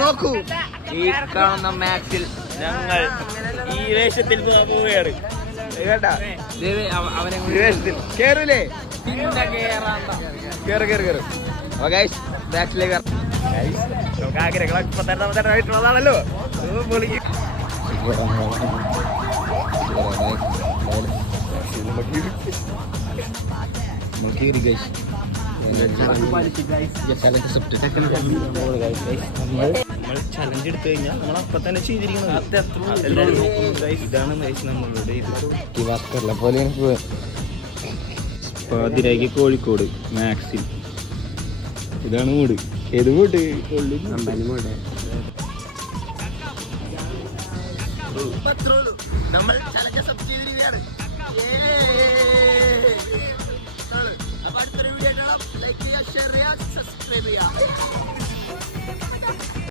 നോക്കൂ, ഈ കാണുന്ന മാക്സിൽ ഞങ്ങൾ ഈ വേഷത്തിൽ പോവുകയാണ്. കേറൂലേ? പിന്നെ കേറ്. ബാക്കിലേക്ക് നമുക്ക് ആഗ്രഹങ്ങളൊക്കെ ഇപ്പത്തരമായിട്ടുള്ളതാണല്ലോ. ചലഞ്ച് എടുത്തു കഴിഞ്ഞാൽ നമ്മൾ അപ്പൊ തന്നെ ചെയ്തിരിക്കുന്നത്. ഇതാണ് നമ്മളുടെ പാതിരാക്കി കോഴിക്കോട് മാക്സിൽ. ഇതാണ് മൂട്. ഏത് മൂട്? നമ്മൾ ചലഞ്ച് സബ് ചെയ്തിരിക്കുകയാണ്. അപ്പൊ അടുത്തൊരു വീഡിയോ കാണാം. ലൈക്ക് ചെയ്യുക, ഷെയർ ചെയ്യുക, സബ്സ്ക്രൈബ് ചെയ്യുക.